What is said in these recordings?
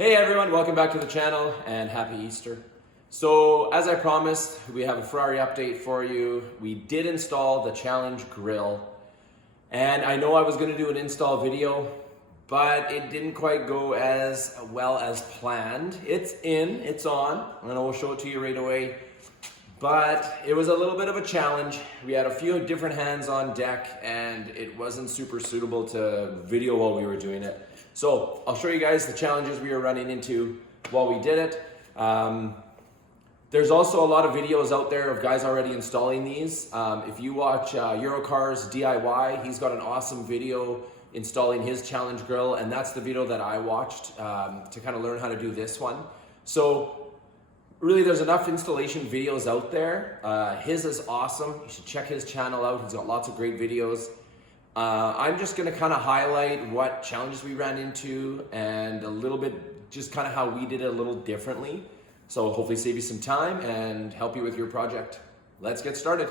Hey everyone, welcome back to the channel and happy Easter. So as I promised, we have a Ferrari update for you. We did install the Challenge Grille, and I know I was going to do an install video, but it didn't quite go as well as planned. It's in, it's on, and I will show it to you right away. But it was a little bit of a challenge. We had a few different hands on deck and it wasn't super suitable to video while we were doing it. So I'll show you guys the challenges we were running into while we did it. There's also a lot of videos out there of guys already installing these. If you watch Eurocars DIY, he's got an awesome video installing his Challenge Grille, and that's the video that I watched to kind of learn how to do this one. So really, there's enough installation videos out there. His is awesome. You should check his channel out. He's got lots of great videos. I'm just gonna kind of highlight what challenges we ran into and a little bit just kind of how we did it a little differently. So hopefully save you some time and help you with your project. Let's get started.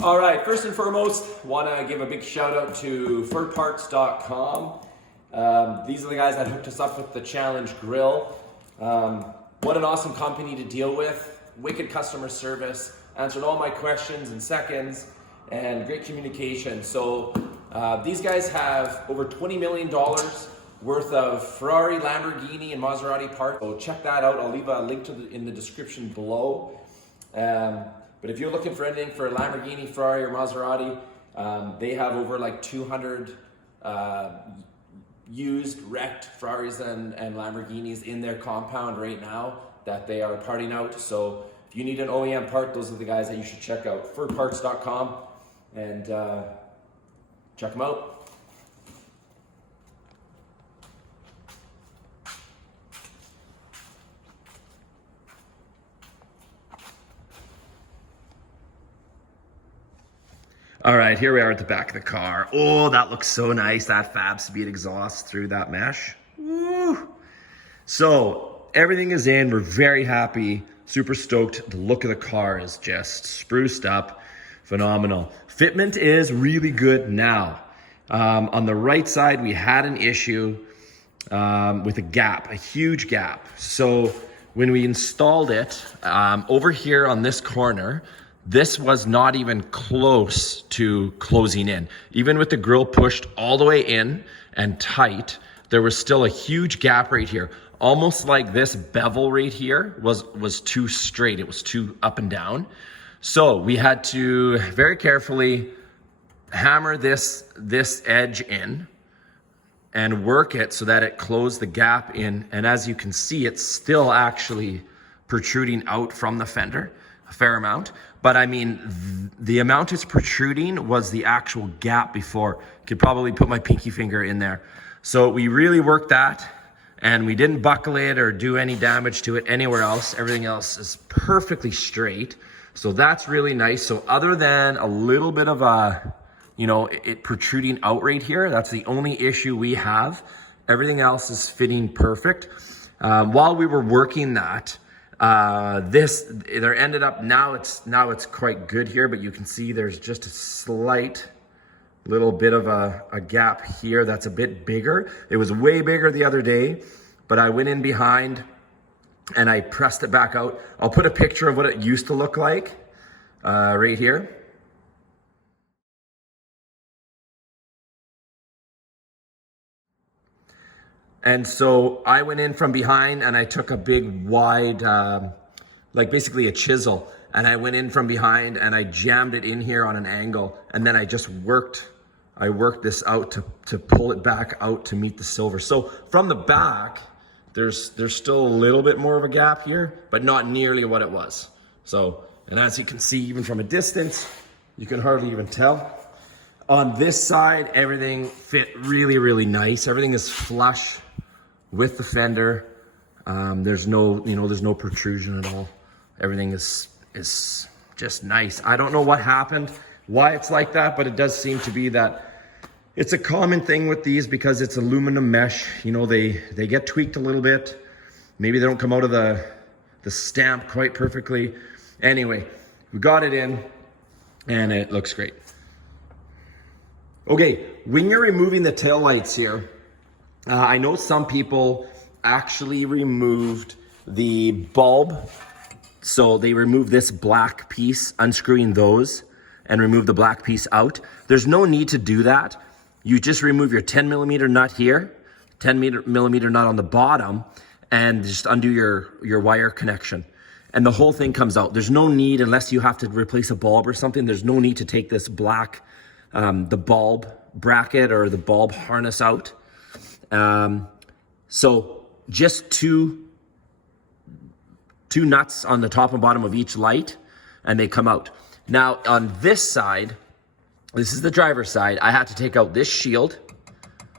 All right, first and foremost, want to give a big shout out to furparts.com. These are the guys that hooked us up with the Challenge Grille. What an awesome company to deal with. Wicked customer service, answered all my questions in seconds, and great communication. So these guys have over $20 million worth of Ferrari, Lamborghini, and Maserati parts. So check that out. I'll leave a link in the description below. But if you're looking for anything for Lamborghini, Ferrari, or Maserati, they have over like 200 used, wrecked Ferraris and Lamborghinis in their compound right now that they are parting out. So if you need an OEM part, those are the guys that you should check out. Furparts.com and check them out. All right, here we are at the back of the car. Oh, that looks so nice, that Fab Speed exhaust through that mesh. Woo. So everything is in, we're very happy, super stoked. The look of the car is just spruced up, phenomenal. Fitment is really good now. On the right side, we had an issue with a gap, a huge gap. So when we installed it, over here on this corner, this was not even close to closing in. Even with the grille pushed all the way in and tight, there was still a huge gap right here. Almost like this bevel right here was too straight. It was too up and down. So we had to very carefully hammer this edge in and work it so that it closed the gap in. And as you can see, it's still actually protruding out from the fender a fair amount. But I mean, the amount it's protruding was the actual gap before. Could probably put my pinky finger in there. So we really worked that, and we didn't buckle it or do any damage to it anywhere else. Everything else is perfectly straight. So that's really nice. So other than a little bit of a, it protruding out right here, that's the only issue we have. Everything else is fitting perfect. While we were working that, there ended up, now it's quite good here, but you can see there's just a slight little bit of a gap here that's a bit bigger. It was way bigger the other day, but I went in behind and I pressed it back out. I'll put a picture of what it used to look like right here. And so I went in from behind and I took a big wide, like basically a chisel, and I went in from behind and I jammed it in here on an angle, and then I just worked this out to pull it back out to meet the silver. So from the back, there's still a little bit more of a gap here, but not nearly what it was. So, and as you can see, even from a distance, you can hardly even tell. On this side, everything fit really, really nice. Everything is flush with the fender. There's no protrusion at all. Everything is just nice. I don't know what happened, why it's like that, but it does seem to be that it's a common thing with these because it's aluminum mesh. They get tweaked a little bit. Maybe they don't come out of the stamp quite perfectly. Anyway, we got it in. and it looks great. Okay, when you're removing the tail lights here, I know some people actually removed the bulb. So they remove this black piece, unscrewing those, and remove the black piece out. There's no need to do that. You just remove your 10mm nut here, 10mm nut on the bottom, and just undo your wire connection. And the whole thing comes out. There's no need, unless you have to replace a bulb or something, there's no need to take this black, the bulb bracket or the bulb harness out. So just two nuts on the top and bottom of each light, and they come out. Now on this side, this is the driver's side, I had to take out this shield.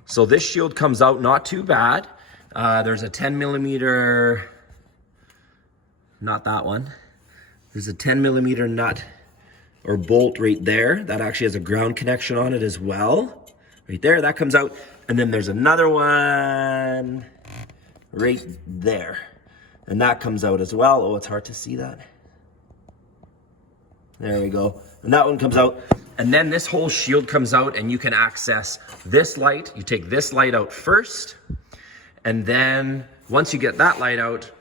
So this shield comes out not too bad. There's a 10mm, not that one. There's a 10mm nut or bolt right there. That actually has a ground connection on it as well. Right there, that comes out. And then there's another one right there. And that comes out as well. Oh, it's hard to see that. There we go. And that one comes out. And then this whole shield comes out, and you can access this light. You take this light out first. And then once you get that light out,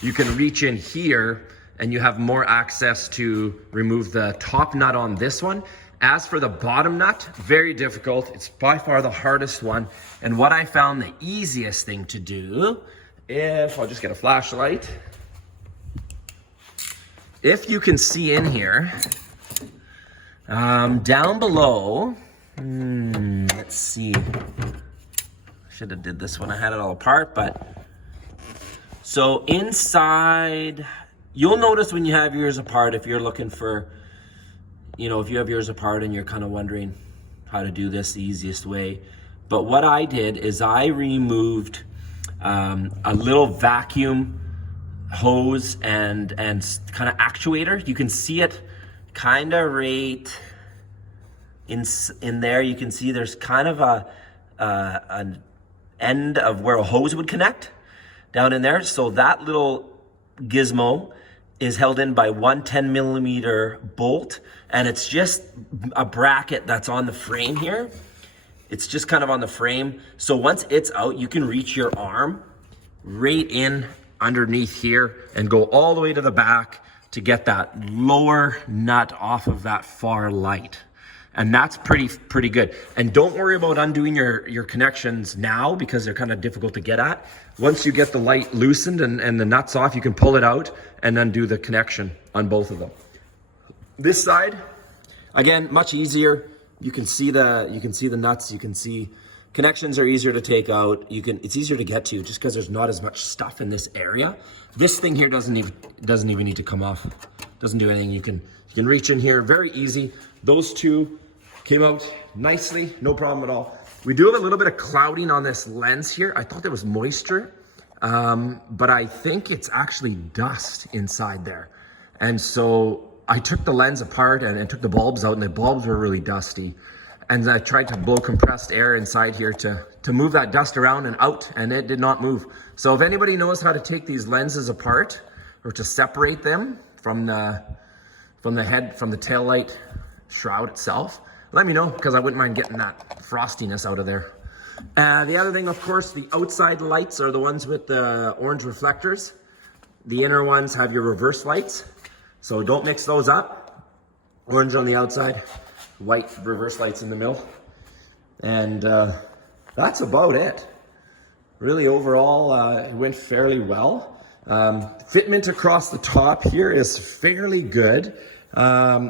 you can reach in here and you have more access to remove the top nut on this one. As for the bottom nut, very difficult. It's by far the hardest one. And what I found the easiest thing to do, if I'll just get a flashlight. If you can see in here, down below, let's see. Should have did this when I had it all apart, but so inside, you'll notice when you have yours apart, if you're looking for, you know, if you have yours apart and you're kind of wondering how to do this the easiest way. But what I did is I removed a little vacuum hose and kind of actuator. You can see it kind of right in there. You can see there's kind of an end of where a hose would connect down in there. So that little gizmo is held in by one 10mm bolt, and it's just a bracket that's on the frame here. It's just kind of on the frame. So once it's out, you can reach your arm right in underneath here and go all the way to the back to get that lower nut off of that far light. And that's pretty good. And don't worry about undoing your connections now, because they're kind of difficult to get at. Once you get the light loosened and the nuts off, you can pull it out and undo the connection on both of them. This side, again, much easier. You can see the nuts. You can see connections are easier to take out. It's easier to get to just because there's not as much stuff in this area. This thing here doesn't even need to come off. Doesn't do anything. You can reach in here, very easy. Those two came out nicely, no problem at all. We do have a little bit of clouding on this lens here. I thought there was moisture, but I think it's actually dust inside there. And so I took the lens apart and took the bulbs out, and the bulbs were really dusty. And I tried to blow compressed air inside here to move that dust around and out, and it did not move. So if anybody knows how to take these lenses apart or to separate them from the tail light shroud itself, let me know, because I wouldn't mind getting that frostiness out of there. The other thing, of course, the outside lights are the ones with the orange reflectors. The inner ones have your reverse lights, so don't mix those up. Orange on the outside, white reverse lights in the middle. And that's about it. Really, overall, it went fairly well. Fitment across the top here is fairly good.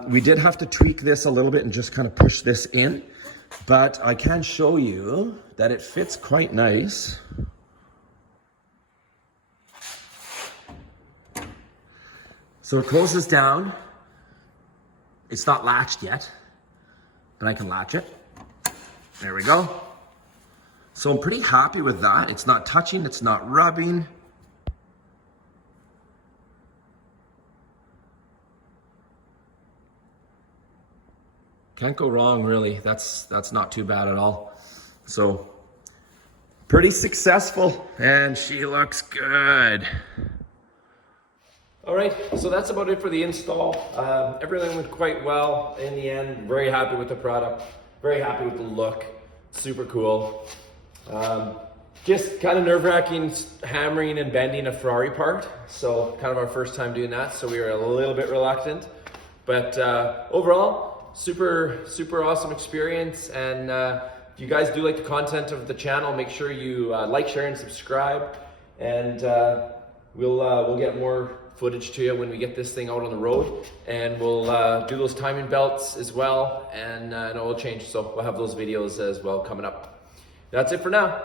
We did have to tweak this a little bit and just kind of push this in, but I can show you that it fits quite nice. So it closes down. It's not latched yet, but I can latch it. There we go. So I'm pretty happy with that. It's not touching, it's not rubbing. Can't go wrong, really. That's not too bad at all. So pretty successful, and she looks good. All right, so that's about it for the install. Everything went quite well in the end. Very happy with the product, very happy with the look, super cool. Just kind of nerve-wracking hammering and bending a Ferrari part. So kind of our first time doing that, so we were a little bit reluctant. But overall, super awesome experience. And if you guys do like the content of the channel, make sure you like, share, and subscribe. And we'll get more footage to you when we get this thing out on the road, and we'll do those timing belts as well, and an oil change. So we'll have those videos as well coming up. That's it for now.